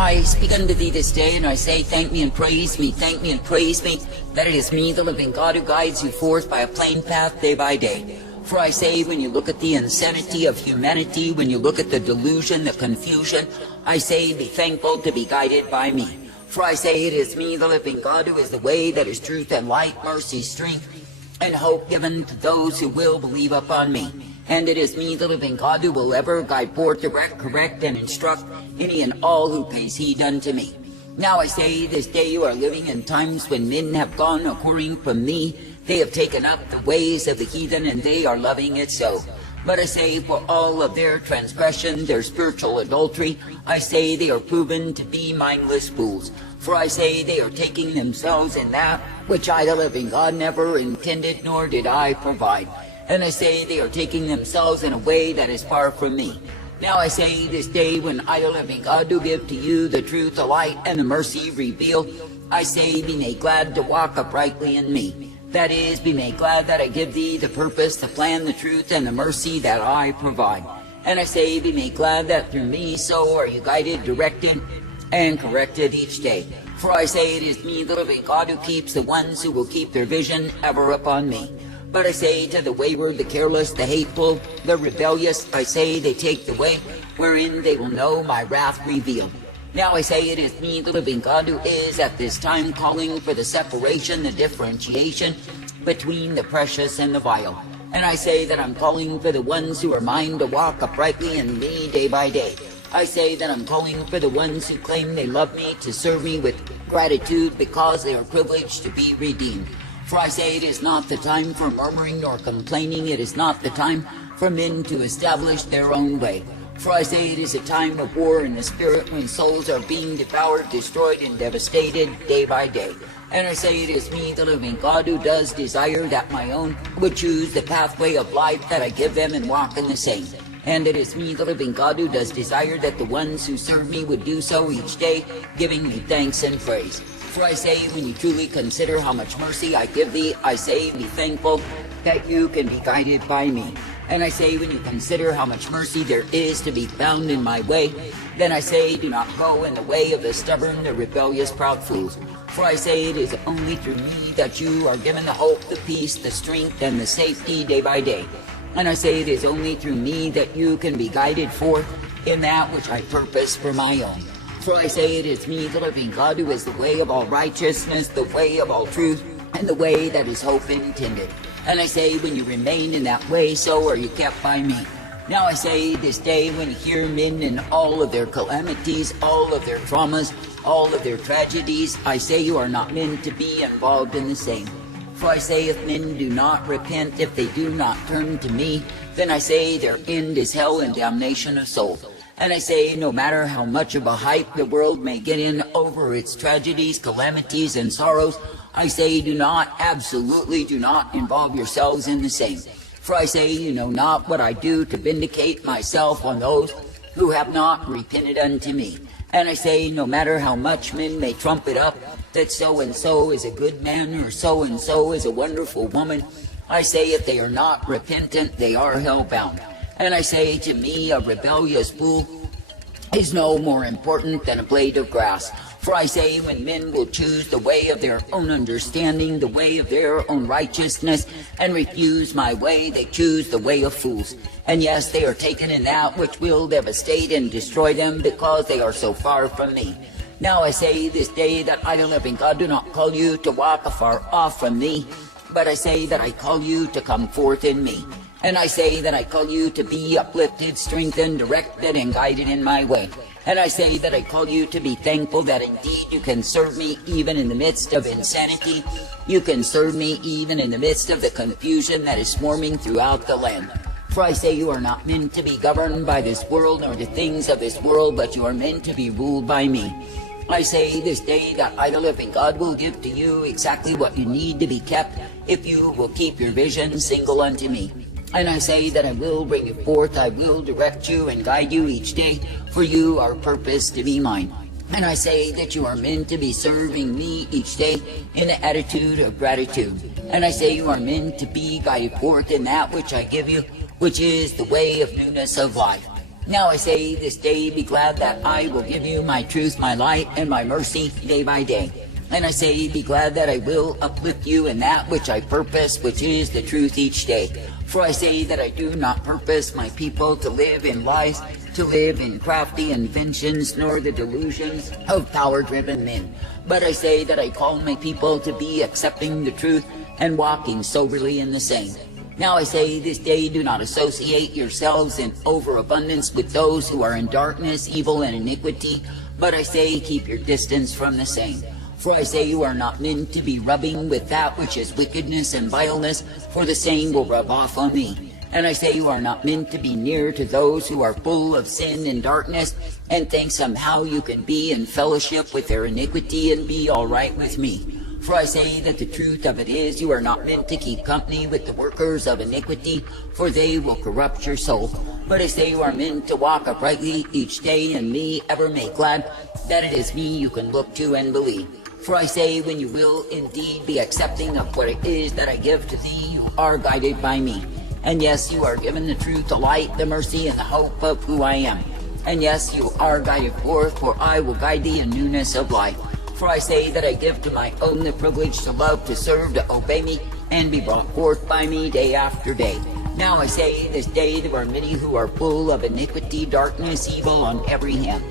I speak unto thee this day, and I say, thank me and praise me, thank me and praise me, that it is me, the living God, who guides you forth by a plain path day by day. For I say, when you look at the insanity of humanity, when you look at the delusion, the confusion, I say, be thankful to be guided by me. For I say, it is me, the living God, who is the way, that is truth and light, mercy, strength, and hope given to those who will believe upon me. And it is me, the living God, who will ever guide forth, direct, correct, and instruct any and all who pays heed unto me. Now I say, this day you are living in times when men have gone a-whoring from me. They have taken up the ways of the heathen, and they are loving it so. But I say, for all of their transgression, their spiritual adultery, I say they are proven to be mindless fools. For I say, they are taking themselves in that which I, the living God, never intended, nor did I provide. And I say, they are taking themselves in a way that is far from me. Now I say, this day when I, the living God, do give to you the truth, the light, and the mercy revealed, I say, be made glad to walk uprightly in me. That is, be made glad that I give thee the purpose, the plan, the truth, and the mercy that I provide. And I say, be made glad that through me so are you guided, directed, and corrected each day. For I say, it is me, the living God, who keeps the ones who will keep their vision ever upon me. But I say to the wayward, the careless, the hateful, the rebellious, I say they take the way wherein they will know my wrath revealed. Now I say, it is me, the living God, who is at this time calling for the separation, the differentiation between the precious and the vile. And I say that I'm calling for the ones who are mine to walk uprightly in me day by day. I say that I'm calling for the ones who claim they love me, to serve me with gratitude because they are privileged to be redeemed. For I say, it is not the time for murmuring nor complaining. It is not the time for men to establish their own way. For I say, it is a time of war in the spirit, when souls are being devoured, destroyed, and devastated day by day. And I say, it is me, the living God, who does desire that my own would choose the pathway of life that I give them and walk in the same. And it is me, the living God, who does desire that the ones who serve me would do so each day, giving me thanks and praise. For I say, when you truly consider how much mercy I give thee, I say, be thankful that you can be guided by me. And I say, when you consider how much mercy there is to be found in my way, then I say, do not go in the way of the stubborn, the rebellious, proud fools. For I say, it is only through me that you are given the hope, the peace, the strength, and the safety day by day. And I say, it is only through me that you can be guided forth in that which I purpose for my own. For I say, it is me, the living God, who is the way of all righteousness, the way of all truth, and the way that is hope intended. And I say, when you remain in that way, so are you kept by me. Now I say, this day, when you hear men in all of their calamities, all of their traumas, all of their tragedies, I say you are not meant to be involved in the same. For I say, if men do not repent, if they do not turn to me, then I say their end is hell and damnation of soul. And I say, no matter how much of a hype the world may get in over its tragedies, calamities, and sorrows, I say, do not, absolutely do not involve yourselves in the same. For I say, you know not what I do to vindicate myself on those who have not repented unto me. And I say, no matter how much men may trumpet up that so-and-so is a good man, or so-and-so is a wonderful woman, I say, if they are not repentant, they are hell-bound. And I say, to me, a rebellious fool is no more important than a blade of grass. For I say, when men will choose the way of their own understanding, the way of their own righteousness, and refuse my way, they choose the way of fools. And yes, they are taken in that which will devastate and destroy them, because they are so far from me. Now I say this day that I, the living God, do not call you to walk afar off from me, but I say that I call you to come forth in me. And I say that I call you to be uplifted, strengthened, directed, and guided in my way. And I say that I call you to be thankful that indeed you can serve me even in the midst of insanity. You can serve me even in the midst of the confusion that is swarming throughout the land. For I say you are not meant to be governed by this world nor the things of this world, but you are meant to be ruled by me. I say this day that I, the living God, will give to you exactly what you need to be kept if you will keep your vision single unto me. And I say that I will bring you forth, I will direct you and guide you each day, for you are purposed to be mine. And I say that you are meant to be serving me each day in an attitude of gratitude. And I say you are meant to be guided forth in that which I give you, which is the way of newness of life. Now I say this day, be glad that I will give you my truth, my light, and my mercy day by day. And I say, be glad that I will uplift you in that which I purpose, which is the truth each day. For I say that I do not purpose my people to live in lies, to live in crafty inventions, nor the delusions of power-driven men. But I say that I call my people to be accepting the truth and walking soberly in the same. Now I say this day, do not associate yourselves in overabundance with those who are in darkness, evil, and iniquity, but I say keep your distance from the same. For I say you are not meant to be rubbing with that which is wickedness and vileness, for the same will rub off on me. And I say you are not meant to be near to those who are full of sin and darkness, and think somehow you can be in fellowship with their iniquity and be all right with me. For I say that the truth of it is you are not meant to keep company with the workers of iniquity, for they will corrupt your soul. But I say you are meant to walk uprightly each day, and me ever make glad that it is me you can look to and believe. For I say when you will indeed be accepting of what it is that I give to thee, you are guided by me. And yes, you are given the truth, the light, the mercy, and the hope of who I am. And yes, you are guided forth, for I will guide thee in newness of life. For I say that I give to my own the privilege to love, to serve, to obey me, and be brought forth by me day after day. Now I say this day there are many who are full of iniquity, darkness, evil on every hand.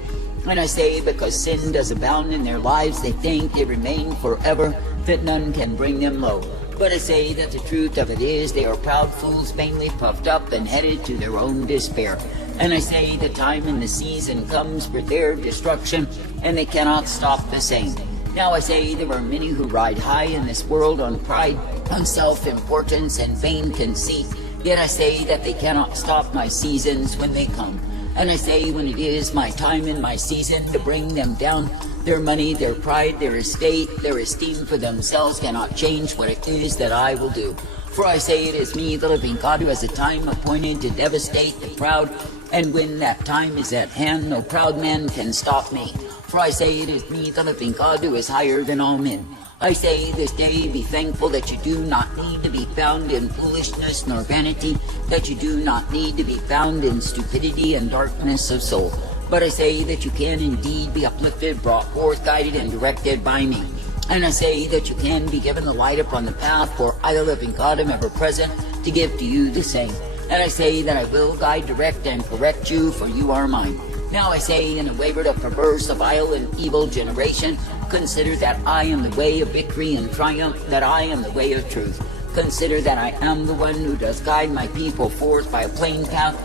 And I say because sin does abound in their lives, they think they remain forever, that none can bring them low. But I say that the truth of it is they are proud fools, vainly puffed up and headed to their own despair. And I say the time and the season comes for their destruction, and they cannot stop the same. Now I say there are many who ride high in this world on pride, on self-importance and vain conceit, yet I say that they cannot stop my seasons when they come. And I say when it is my time and my season to bring them down, their money, their pride, their estate, their esteem for themselves cannot change what it is that I will do. For I say it is me, the living God, who has a time appointed to devastate the proud, and when that time is at hand, no proud man can stop me. For I say it is me, the living God, who is higher than all men. I say this day, be thankful that you do not need to be found in foolishness nor vanity, that you do not need to be found in stupidity and darkness of soul. But I say that you can indeed be uplifted, brought forth, guided, and directed by me. And I say that you can be given the light upon the path, for I, the living God, am ever present to give to you the same. And I say that I will guide, direct, and correct you, for you are mine. Now I say, in a wayward, a perverse, a vile, and evil generation, consider that I am the way of victory and triumph, that I am the way of truth. Consider that I am the one who does guide my people forth by a plain path,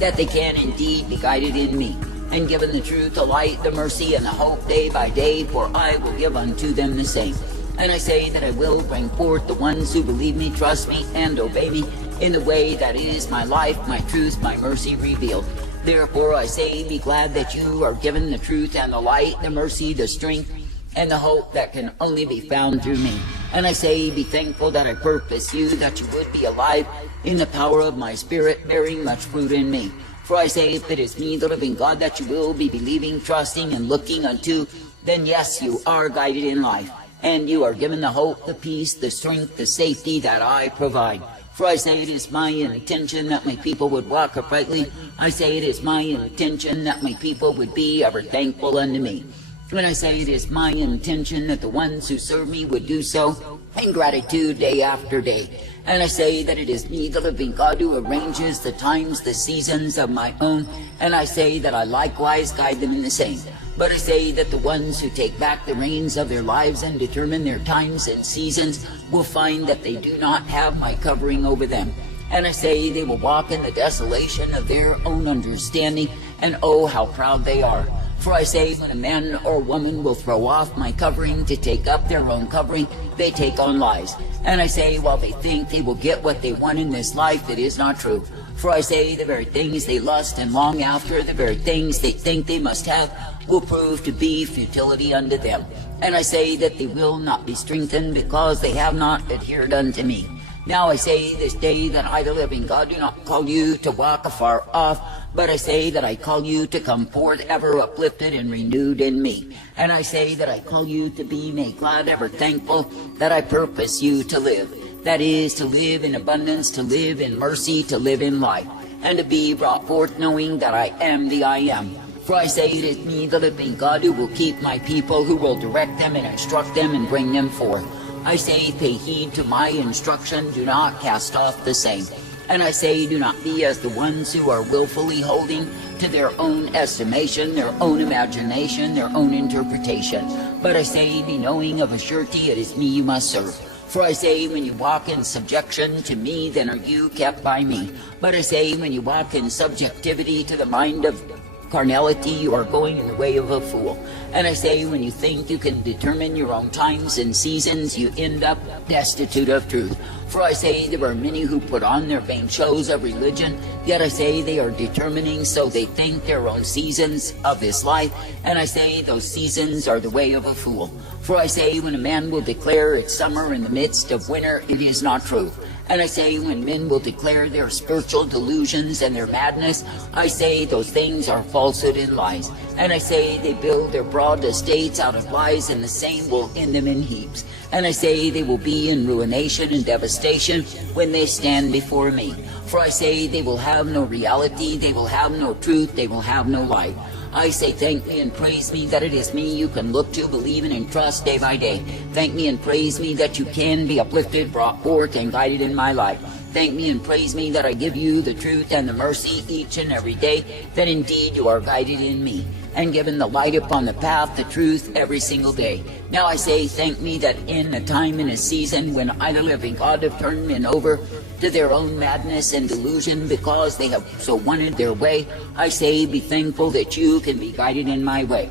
that they can indeed be guided in me, and given the truth, the light, the mercy, and the hope day by day, for I will give unto them the same. And I say that I will bring forth the ones who believe me, trust me, and obey me, in the way that is my life, my truth, my mercy revealed. Therefore I say, be glad that you are given the truth and the light, the mercy, the strength, and the hope that can only be found through me. And I say, be thankful that I purpose you, that you would be alive in the power of my spirit, bearing much fruit in me. For I say, if it is me, the living God, that you will be believing, trusting, and looking unto, then yes, you are guided in life, and you are given the hope, the peace, the strength, the safety that I provide. For I say it is my intention that my people would walk uprightly. I say it is my intention that my people would be ever thankful unto me. And I say it is my intention that the ones who serve me would do so in gratitude day after day. And I say that it is me, the living God, who arranges the times, the seasons of my own. And I say that I likewise guide them in the same. But I say that the ones who take back the reins of their lives and determine their times and seasons will find that they do not have my covering over them. And I say they will walk in the desolation of their own understanding, and oh, how proud they are. For I say, when a man or woman will throw off my covering to take up their own covering, they take on lies. And I say, while they think they will get what they want in this life, it is not true. For I say, the very things they lust and long after, the very things they think they must have, will prove to be futility unto them. And I say that they will not be strengthened, because they have not adhered unto me. Now I say this day that I, the living God, do not call you to walk afar off, but I say that I call you to come forth ever uplifted and renewed in me. And I say that I call you to be made glad, ever thankful, that I purpose you to live. That is, to live in abundance, to live in mercy, to live in life. and to be brought forth knowing that I am the I am. For I say it is me, the living God, who will keep my people, who will direct them and instruct them and bring them forth. I say, pay heed to my instruction, do not cast off the same. And I say, do not be as the ones who are willfully holding to their own estimation, their own imagination, their own interpretation. But I say, be knowing of a surety it is me you must serve. For I say, when you walk in subjection to me, then are you kept by me. But I say, when you walk in subjectivity to the mind of carnality, you are going in the way of a fool. And I say, when you think you can determine your own times and seasons, you end up destitute of truth. For I say, there are many who put on their vain shows of religion, yet I say they are determining, so they think, their own seasons of this life. And I say, those seasons are the way of a fool. For I say, when a man will declare it's summer in the midst of winter, it is not true. And I say, when men will declare their spiritual delusions and their madness, I say those things are falsehood and lies. And I say they build their broad estates out of lies, and the same will end them in heaps. And I say they will be in ruination and devastation when they stand before me. For I say they will have no reality, they will have no truth, they will have no light. I say thank me and praise me that it is me you can look to, believe in, and trust day by day. Thank me and praise me that you can be uplifted, brought forth, and guided in my life. Thank me and praise me that I give you the truth and the mercy each and every day, that indeed you are guided in me, and given the light upon the path, the truth, every single day. Now I say thank me that in a time and a season when I, the living God, have turned men over to their own madness and delusion because they have so wanted their way, I say be thankful that you can be guided in my way.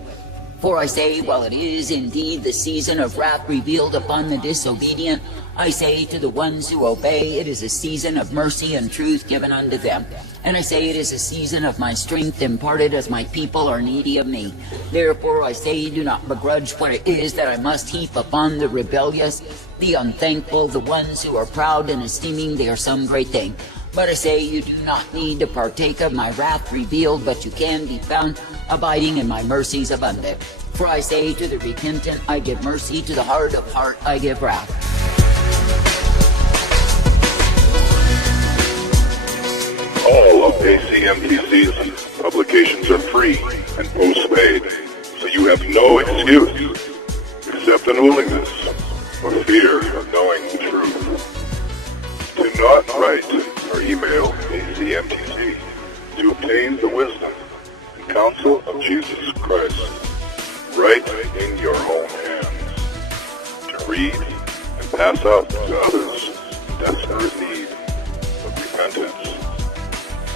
For I say, while it is indeed the season of wrath revealed upon the disobedient, I say to the ones who obey, it is a season of mercy and truth given unto them. And I say it is a season of my strength imparted as my people are needy of me. Therefore I say, do not begrudge what it is that I must heap upon the rebellious, the unthankful, the ones who are proud and esteeming they are some great thing. But I say you do not need to partake of my wrath revealed, but you can be found abiding in my mercies abundant. For I say to the repentant I give mercy, to the hard of heart I give wrath. All of ACMPC's publications are free and post-paid, so you have no excuse except unwillingness or fear of knowing the truth. Do not write or email ACMPC to obtain the wisdom and counsel of Jesus Christ right in your own hands, to read and pass out to others in desperate need of repentance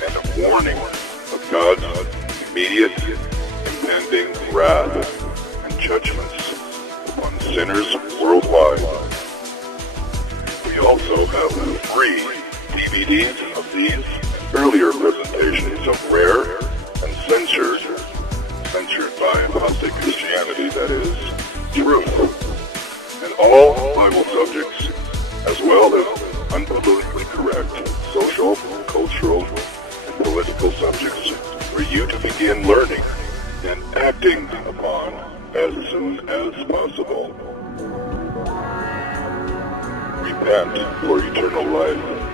and a warning of God's immediate impending wrath and judgments upon sinners worldwide. We also have free DVDs of these and earlier presentations of rare and censored by apostate Christianity, that is, truth, and all Bible subjects, as well as unpolitically correct social, cultural, and political subjects for you to begin learning and acting upon as soon as possible. Repent for eternal life.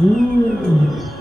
Mm-hmm.